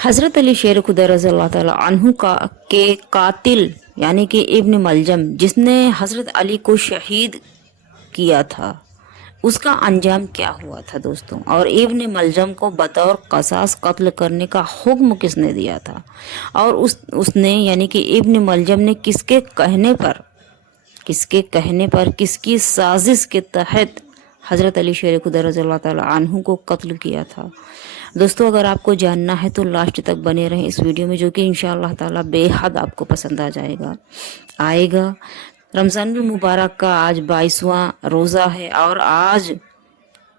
हज़रत अली शेर खुदा रज़ियल्लाहु ताला अन्हु का के कातिल यानी कि इब्न मलजम जिसने हज़रत अली को शहीद किया था, उसका अंजाम क्या हुआ था दोस्तों। और इब्न मलजम को बतौर कसास कत्ल करने का हुक्म किसने दिया था, और उसने यानी कि इब्न मलजम ने किसके कहने पर किसकी साजिश के तहत हज़रत अली शेर खुदा रज़ियल्लाहु ताला अन्हु को कत्ल किया था। दोस्तों, अगर आपको जानना है तो लास्ट तक बने रहें इस वीडियो में, जो कि इंशाअल्लाह ताला बेहद आपको पसंद आएगा। रमज़ानुल मुबारक का आज 22वां रोज़ा है और आज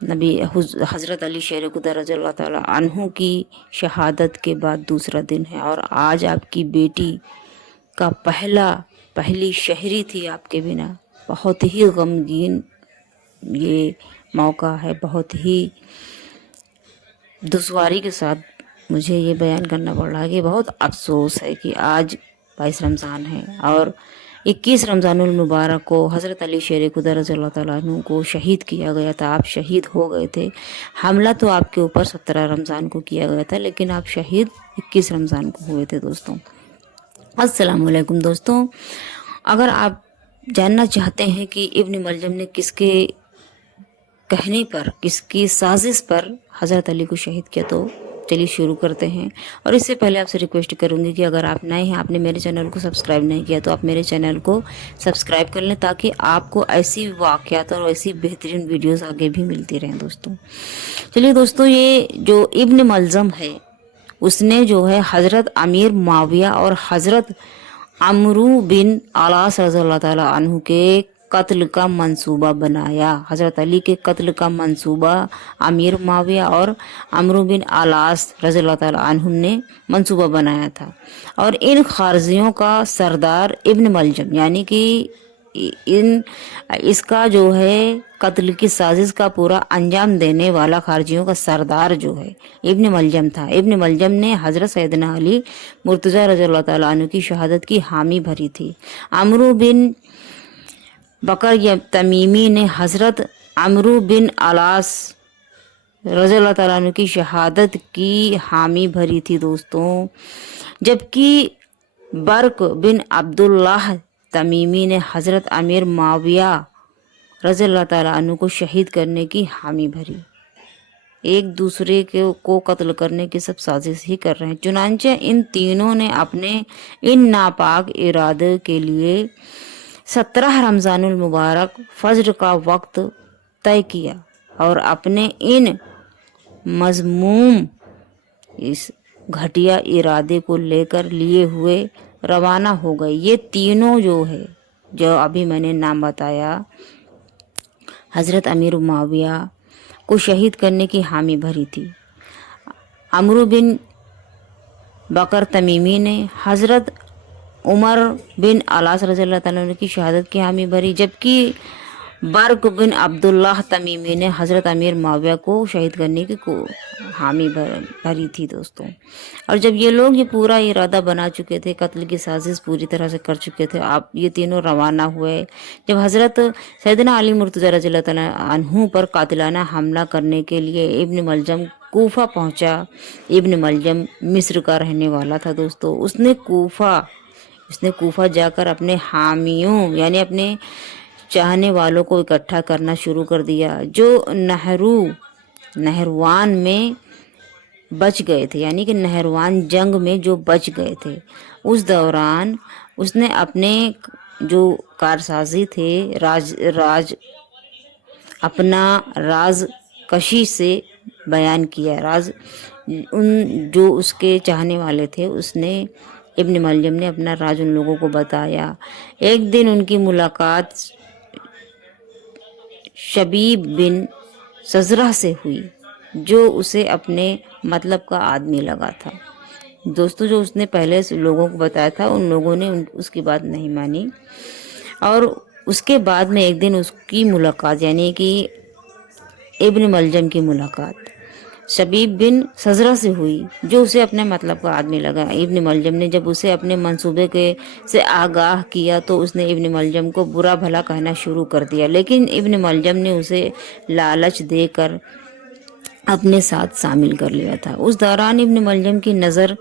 नबी हज़रत अली शेर खुदा रज़ियल्लाहु ताला अन्हु की शहादत के बाद दूसरा दिन है, और आज आपकी बेटी का पहली शहरी थी आपके बिना। बहुत ही गमगीन ये मौका है, बहुत ही दुश्वारी के साथ मुझे ये बयान करना पड़ रहा है कि बहुत अफसोस है कि आज 22 रमज़ान है और 21 रमज़ानुल मुबारक को हज़रत अली शेर खुदा रज़ियल्लाहु ताला अन्हु को शहीद किया गया था। आप शहीद हो गए थे। हमला तो आपके ऊपर 17 रमज़ान को किया गया था, लेकिन आप शहीद 21 रमज़ान को हुए थे दोस्तों। अस्सलाम वालेकुम दोस्तों, अगर आप जानना चाहते हैं कि इब्न मलजम ने किसके कहने पर, किसकी साजिश पर हज़रत अली को शहीद किया, तो चलिए शुरू करते हैं। और इससे पहले आपसे रिक्वेस्ट करूंगी कि अगर आप नए हैं, आपने मेरे चैनल को सब्सक्राइब नहीं किया, तो आप मेरे चैनल को सब्सक्राइब कर लें, ताकि आपको ऐसी वाक़यात और ऐसी बेहतरीन वीडियोस आगे भी मिलती रहें दोस्तों। चलिए दोस्तों, ये जो इब्न मलजम है, उसने जो है हज़रत अमीर माविया और हज़रत अमरू बिन आलास रज़ियल्लाहु ताला अन्हु के कत्ल का मंसूबा बनाया। हज़रत अली के कत्ल का मंसूबा अमीर माविया और अमरू बिन आलास रज़ियल्लाहु ताला अन्हु ने मंसूबा बनाया था, और इन खारजियों का सरदार इब्न मलजम यानी कि इसका जो है कत्ल की साजिश का पूरा अंजाम देने वाला खारजियों का सरदार जो है इब्न मलजम था। इब्न मलजम ने हज़रत सैयदना अली मुर्तज़ा रज़ियल्लाहु ताला अन्हु की शहादत की हामी भरी थी। अमरू बिन बकर या तमीमी ने हज़रत अमरू बिन अलास रज़ियल्लाहु ताला अन्हु की शहादत की हामी भरी थी दोस्तों, जबकि बरक बिन अब्दुल्लाह तमीमी ने हज़रत अमीर माविया रज़ियल्लाहु ताला अन्हु को शहीद करने की हामी भरी। एक दूसरे को कत्ल करने की सब साजिश ही कर रहे हैं। चुनांचे इन तीनों ने अपने इन नापाक इरादे के लिए 17 रमज़ानुल मुबारक फज्र का वक्त तय किया और अपने इन मज़मूम इस घटिया इरादे को लिए हुए रवाना हो गए। ये तीनों जो है, जो अभी मैंने नाम बताया, हज़रत अमीर माविया को शहीद करने की हामी भरी थी। अमरू बिन बकर तमीमी ने हज़रत उमर बिन अलास रज़ियल्लाहु ताला अन्हु की शहादत की हामी भरी, जबकि बरक बिन अब्दुल्लाह तमीमी ने हज़रत अमीर माविया को शहीद करने की हामी भरी थी दोस्तों। और जब ये लोग ये पूरा इरादा बना चुके थे, कत्ल की साजिश पूरी तरह से कर चुके थे, आप ये तीनों रवाना हुए। जब हज़रत सैयदना अली मुर्तज़ा रज़ियल्लाहु ताला अन्हु पर कातिलाना हमला करने के लिए इब्न मलजम कूफा पहुंचा। इब्न मलजम मिस्र का रहने वाला था दोस्तों। उसने कूफा जाकर अपने हामियों यानी अपने चाहने वालों को इकट्ठा करना शुरू कर दिया, जो नहरवान में बच गए थे, यानी कि नहरवान जंग में जो बच गए थे। उस दौरान उसने अपने जो कारसाजी थे अपना राज कशी से बयान किया। उन जो उसके चाहने वाले थे, उसने इब्न मलजम ने अपना राज उन लोगों को बताया। एक दिन उनकी मुलाकात शबीब बिन सजरा से हुई, जो उसे अपने मतलब का आदमी लगा था दोस्तों। जो उसने पहले लोगों को बताया था, उन लोगों ने उसकी बात नहीं मानी, और उसके बाद में एक दिन उसकी मुलाकात यानी कि इब्न मलजम की मुलाकात शबीब बिन सजरा से हुई, जो उसे अपने मतलब का आदमी लगा। इब्न मलजम ने जब उसे अपने मंसूबे से आगाह किया, तो उसने इब्न मलजम को बुरा भला कहना शुरू कर दिया, लेकिन इब्न मलजम ने उसे लालच देकर अपने साथ शामिल कर लिया था। उस दौरान इब्न मलजम की नज़र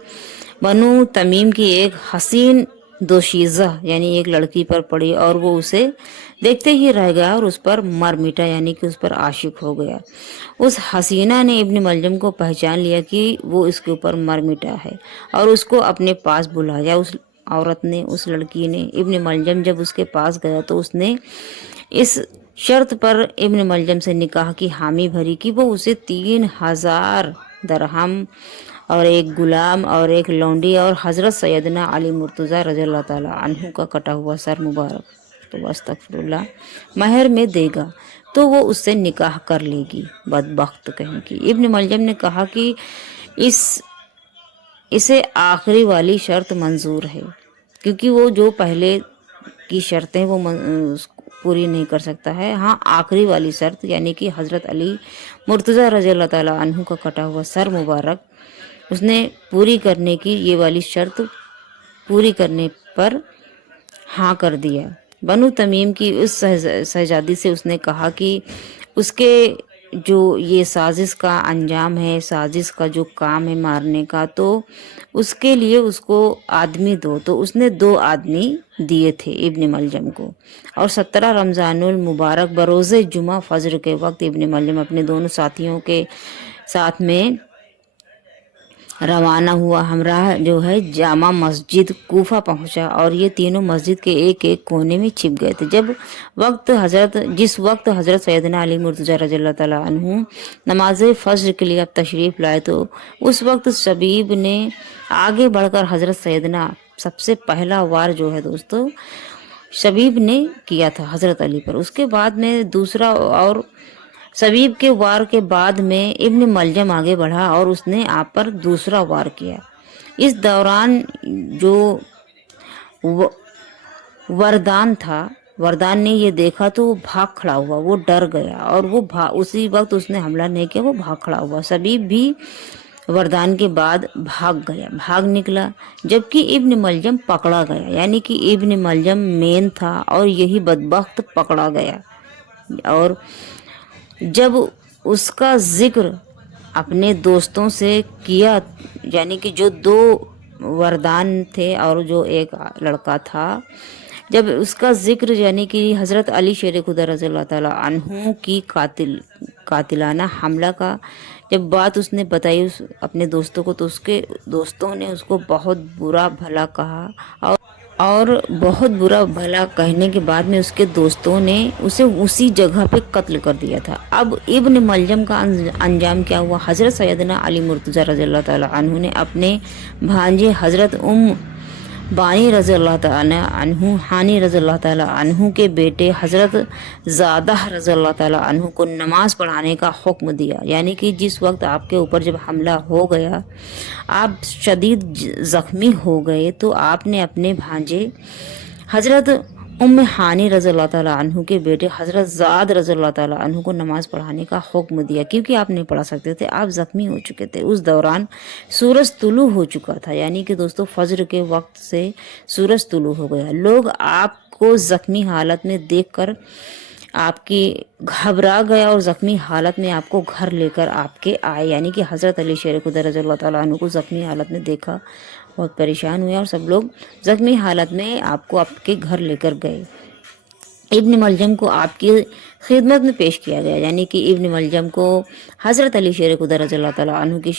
बनु तमीम की एक हसीन दोशीज़ा यानी एक लड़की पर पड़ी और वो उसे देखते ही रह गया और उस पर मर मिटा यानी कि उस पर आशिक हो गया। उस हसीना ने इब्न मलजम को पहचान लिया कि वो इसके ऊपर मर मिटा है और उसको अपने पास बुलाया। उस औरत ने, उस लड़की ने, इब्न मलजम जब उसके पास गया तो उसने इस शर्त पर इब्न मलजम से निकाह की हामी भरी कि वो उसे 3000 दरहम और एक गुलाम और एक लौंडी और हज़रत सैयदना अली मुर्तज़ा रज़ियल्लाहु ताला अन्हु का कटा हुआ सर मुबारक, तो अस्तगफिरुल्लाह, महर में देगा तो वो उससे निकाह कर लेगी। बदबख्त कहीं की। इब्न मलजम ने कहा कि इस इसे आखिरी वाली शर्त मंजूर है, क्योंकि वो जो पहले की शर्तें वो पूरी नहीं कर सकता है। हाँ, आखिरी वाली शर्त यानी कि हज़रत अली मुर्तज़ा रज़ियल्लाहु ताला अन्हु का कटा हुआ सर मुबारक उसने पूरी करने की ये वाली शर्त पूरी करने पर हाँ कर दिया। बनु तमीम की उस शहजादी से उसने कहा कि उसके जो ये साजिश का अंजाम है, साजिश का जो काम है मारने का, तो उसके लिए उसको आदमी दो। तो उसने 2 आदमी दिए थे इब्न मलजम को। और 17 रमज़ानुल मुबारक बरोज़े जुमा फजर के वक्त इब्न मलजम अपने दोनों साथियों के साथ में रवाना हुआ। हमराह जो है जामा मस्जिद कूफा पहुंचा और ये तीनों मस्जिद के एक एक कोने में छिप गए थे। जिस वक्त हज़रत सैयदना अली मुर्तज़ा रज़ियल्लाहु ताला अन्हु नमाज फज्र के लिए अब तशरीफ़ लाए, तो उस वक्त शबीब ने आगे बढ़कर हज़रत सैयदना, सबसे पहला वार जो है दोस्तों शबीब ने किया था हज़रत अली पर। उसके बाद में दूसरा, और शबीब के वार के बाद में इब्न मलजम आगे बढ़ा और उसने आप पर दूसरा वार किया। इस दौरान जो वरदान था, वरदान ने ये देखा तो वो भाग खड़ा हुआ, वो डर गया और वो उसी वक्त उसने हमला नहीं किया, वो भाग खड़ा हुआ। शबीब भी वरदान के बाद भाग निकला, जबकि इब्न मलजम पकड़ा गया, यानी कि इब्न मलजम मेन था और यही बदबख्त पकड़ा गया। और जब उसका जिक्र अपने दोस्तों से किया, यानी कि जो 2 वरदान थे और जो एक लड़का था, जब उसका जिक्र यानी कि हज़रत अली शेर खुदा रज़ियल्लाहु ताला अन्हु की कातिलाना हमला का जब बात उसने बताई अपने दोस्तों को, तो उसके दोस्तों ने उसको बहुत बुरा भला कहा और बहुत बुरा भला कहने के बाद में उसके दोस्तों ने उसे उसी जगह पे कत्ल कर दिया था। अब इब्न मलजम का अंजाम क्या हुआ? हज़रत सैयदना अली मुर्तज़ा रज़ियल्लाहु ताला अन्हु ने अपने भांजे हज़रत बानी रज़ियल्लाहु ताला अन्हु, हानी रज़ियल्लाहु ताला अन्हु के बेटे हज़रत ज़ादा रज़ियल्लाहु ताला अन्हु को नमाज पढ़ाने का हुक्म दिया। यानी कि जिस वक्त आपके ऊपर जब हमला हो गया, आप शदीद ज़ख्मी हो गए, तो आपने अपने भांजे हज़रत हानी रज़ियल्लाहु ताला अन्हु के बेटे हज़रत ज़ाद रज़ियल्लाहु ताला अन्हु को नमाज पढ़ाने का हुक्म दिया, क्योंकि आप नहीं पढ़ा सकते थे, आप ज़ख्मी हो चुके थे। उस दौरान सूरज तुलू हो चुका था, यानी कि दोस्तों फजर के वक्त से सूरज तुलू हो गया। लोग आपको ज़ख्मी हालत में देखकर आपकी घबरा गया और ज़ख्मी हालत में आपको घर लेकर आपके आए, यानी कि हज़रत अली शेर खुदा रज़ियल्लाहु ताला अन्हु को ज़ख्मी हालत में देखा, बहुत परेशान हुए और सब लोग ज़ख्मी हालत में आपको आपके घर लेकर गए। इब्न मलजम को आपकी खिदमत में पेश किया गया, यानी कि इब्न मलजम को हज़रत अली शेर खुदा रज़ियल्लाहु ताला अन्हु के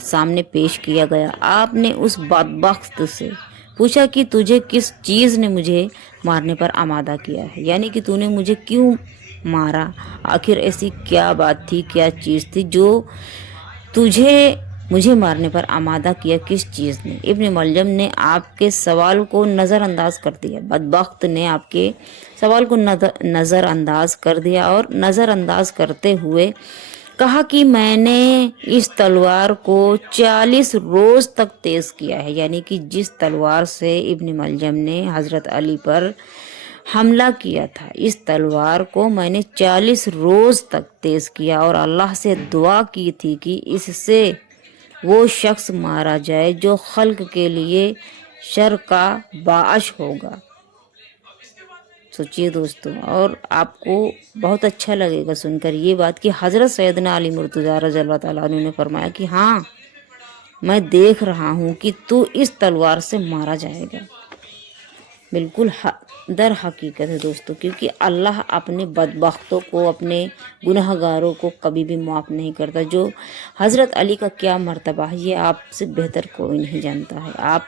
सामने पेश किया गया। आपने उस बदबख्त से पूछा कि तुझे किस चीज़ ने मुझे मारने पर आमादा किया है, यानी कि तूने मुझे क्यों मारा, आखिर ऐसी क्या बात थी, क्या चीज़ थी जो तुझे मुझे मारने पर आमादा किया, किस चीज़ ने? इब्न मलजम ने आपके सवाल को नज़रअंदाज कर दिया। बदबख्त ने आपके सवाल को नज़रअंदाज कर दिया और नज़रअंदाज करते हुए कहा कि मैंने इस तलवार को 40 रोज़ तक तेज़ किया है, यानी कि जिस तलवार से इब्न मलजम ने हज़रत अली पर हमला किया था, इस तलवार को मैंने 40 रोज़ तक तेज़ किया और अल्लाह से दुआ की थी कि इससे वो शख्स मारा जाए जो खल्क के लिए शर का बाअश होगा। सोचिए दोस्तों, और आपको बहुत अच्छा लगेगा सुनकर ये बात कि हज़रत सैयदना अली मुर्तज़ा रज़ियल्लाहु ताला अन्हु ने फरमाया कि हाँ, मैं देख रहा हूँ कि तू इस तलवार से मारा जाएगा। बिल्कुल दर हकीकत है दोस्तों, क्योंकि अल्लाह अपने बदबख्तों को, अपने गुनहगारों को कभी भी माफ़ नहीं करता। जो हज़रत अली का क्या मर्तबा है ये आपसे बेहतर कोई नहीं जानता है। आप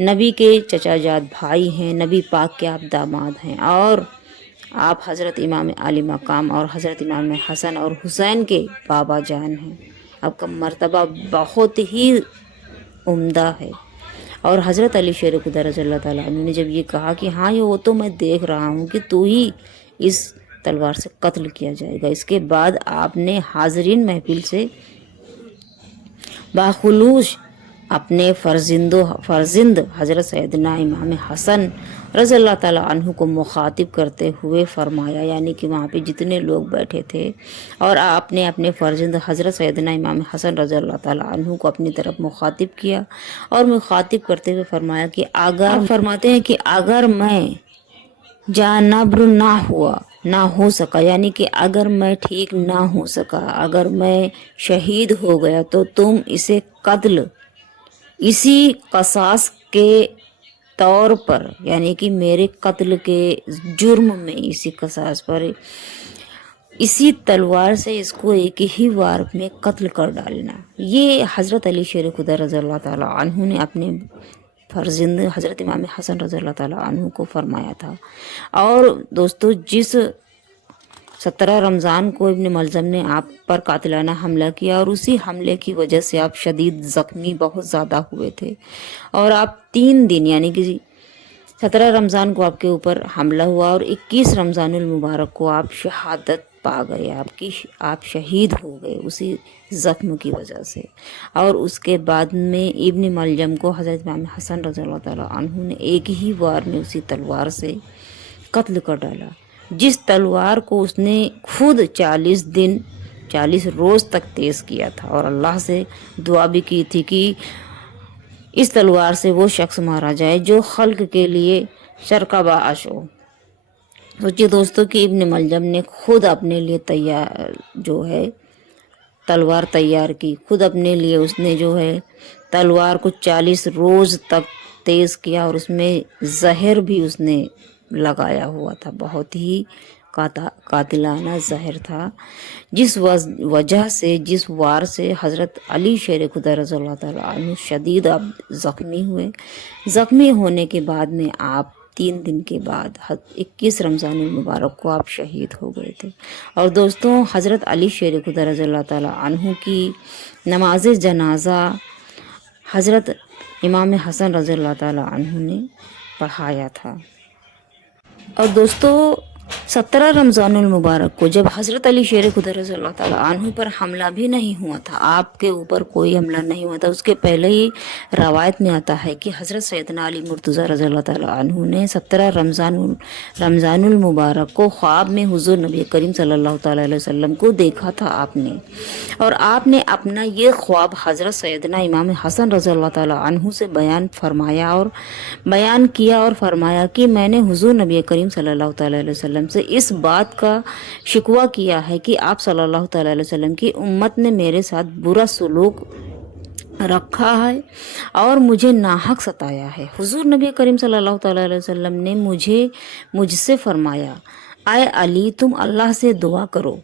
नबी के चचाजाद भाई हैं, नबी पाक के आप दामाद हैं, और आप हज़रत इमाम अली मकाम और हज़रत इमाम हसन और हुसैन के बाबा जान हैं। आपका मर्तबा बहुत ही उम्दा है। और हज़रत अली शेर खुदा रज़ियल्लाहु ताला अन्हु ने जब ये कहा कि हाँ, ये वो तो मैं देख रहा हूँ कि तू ही इस तलवार से कत्ल किया जाएगा, इसके बाद आपने हाज़रीन महफिल से बाखुलूस अपने फ़र्जिंद हज़रत सैयदना इमाम हसन रज़ियल्लाहु ताला अन्हु को मुखातिब करते हुए फरमाया, यानी कि वहाँ पे जितने लोग बैठे थे, और आपने अपने फ़र्जिंद हज़रत सैयदना इमाम हसन रज़ियल्लाहु ताला अन्हु को अपनी तरफ मुखातिब किया और मुखातिब करते हुए फरमाया कि अगर फरमाते हैं कि अगर मैं जानब्र ना हो सका, यानी कि अगर मैं ठीक ना हो सका, अगर मैं शहीद हो गया, तो तुम इसे कत्ल इसी कसास के तौर पर, यानी कि मेरे कत्ल के जुर्म में, इसी कसास पर, इसी तलवार से इसको एक ही वार में कत्ल कर डालना। ये हज़रत अली शेर खुदा रज़ियल्लाहु ताला अन्हु ने अपने फर्जिंद हज़रत इमाम हसन रज़ियल्लाहु ताला अन्हु को फरमाया था। और दोस्तों, जिस 17 रमज़ान को इब्न मलजम ने आप पर कातिलाना हमला किया, और उसी हमले की वजह से आप शदीद ज़ख्मी बहुत ज़्यादा हुए थे, और आप 3 दिन, यानी कि 17 रमज़ान को आपके ऊपर हमला हुआ और 21 रमज़ानुल मुबारक को आप शहादत पा गए, आप शहीद हो गए उसी ज़ख्म की वजह से। और उसके बाद में इब्न मलजम को हज़रत इमाम हसन रज़ियल्लाहु ताला अन्हु ने एक ही वार में उसी तलवार से कत्ल कर डाला, जिस तलवार को उसने खुद 40 रोज़ तक तेज़ किया था, और अल्लाह से दुआ भी की थी कि इस तलवार से वो शख्स मारा जाए जो खल्क के लिए शरकबा आश हो। सोचिए दोस्तों कि इब्न मलजम ने खुद अपने लिए तलवार तैयार की, खुद अपने लिए उसने तलवार को 40 रोज़ तक तेज़ किया, और उसमें जहर भी उसने लगाया हुआ था, बहुत ही कातिलाना जहर था, जिस वजह से, जिस वार से हज़रत अली शेर खुदा रज़ियल्लाहु ताला अन्हु शदीद ज़ख्मी हुए। ज़ख्मी होने के बाद में आप 3 दिन के बाद 21 रमज़ान मुबारक को आप शहीद हो गए थे। और दोस्तों, हज़रत अली शेर खुदा रज़ियल्लाहु ताला अन्हु की नमाज जनाजा हज़रत इमाम हसन रज़ियल्लाहु ताला अन्हु ने पढ़ाया था। और दोस्तों, 17 रमज़ानुल मुबारक को जब हज़रत अली शेर खुदा रज़ियल्लाहु ताला अन्हु पर हमला भी नहीं हुआ था, आपके ऊपर कोई हमला नहीं हुआ था, उसके पहले ही रवायत में आता है कि हज़रत सैयदना अली मुर्तज़ा रज़ियल्लाहु ताला अन्हु ने 17 रमज़ानुल मुबारक को ख्वाब में हुज़ूर नबी करीम सल्लल्लाहु ताला अलैहि वसल्लम को देखा था आपने, और आपने अपना ये ख्वाब हज़रत सैयदना इमाम हसन रज़ियल्लाहु ताला अन्हु से बयान किया और फरमाया कि मैंने हुज़ूर नबी करीम सल्लल्लाहु ताला अलैहि वसल्लम से इस बात का शिकवा किया है कि आप सल्लल्लाहु ताला अलैहि वसल्लम की उम्मत ने मेरे साथ बुरा सलूक रखा है और मुझे नाहक सताया है। हुजूर नबी करीम सल्लल्लाहु ताला अलैहि वसल्लम ने मुझसे फरमाया, आए अली, तुम अल्लाह से दुआ करो।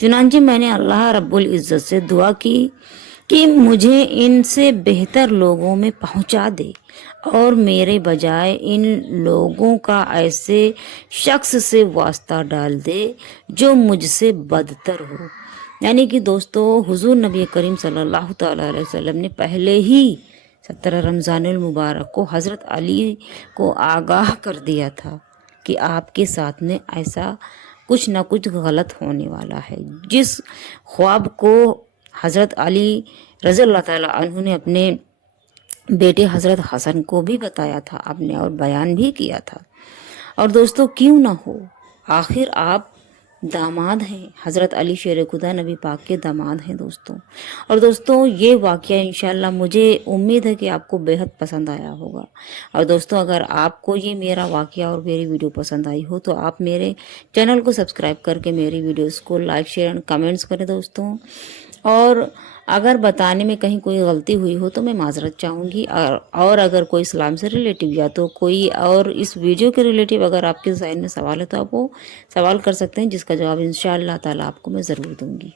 चुनांचे मैंने अल्लाह रब्बुल इज़्ज़त से दुआ की कि मुझे इनसे बेहतर लोगों में पहुंचा दे और मेरे बजाय इन लोगों का ऐसे शख्स से वास्ता डाल दे जो मुझसे बदतर हो। यानी कि दोस्तों, हुजूर नबी करीम सल्लल्लाहु ताला अलैहि वसल्लम ने पहले ही 17 रमज़ानुल मुबारक को हज़रत अली को आगाह कर दिया था कि आपके साथ में ऐसा कुछ ना कुछ गलत होने वाला है। जिस ख्वाब को हज़रत अली रज़ियल्लाहु ताला अन्हु ने अपने बेटे हज़रत हसन को भी बताया था आपने और बयान भी किया था। और दोस्तों, क्यों ना हो, आखिर आप दामाद हैं, हज़रत अली शेर खुदा नबी पाक के दामाद हैं दोस्तों। और दोस्तों ये वाक़या इंशाल्लाह मुझे उम्मीद है कि आपको बेहद पसंद आया होगा। और दोस्तों अगर आपको ये मेरा वाक़या और मेरी वीडियो पसंद आई हो तो आप मेरे चैनल को सब्सक्राइब करके मेरी वीडियोस को लाइक शेयर एंड कमेंट्स करें दोस्तों। और अगर बताने में कहीं कोई गलती हुई हो तो मैं माज़रत चाहूँगी। और अगर कोई इस्लाम से रिलेटिव या तो कोई और इस वीडियो के रिलेटिव अगर आपके ज़हन में सवाल है तो आप वो सवाल कर सकते हैं, जिसका जवाब इंशाअल्लाह ताला आपको मैं ज़रूर दूँगी।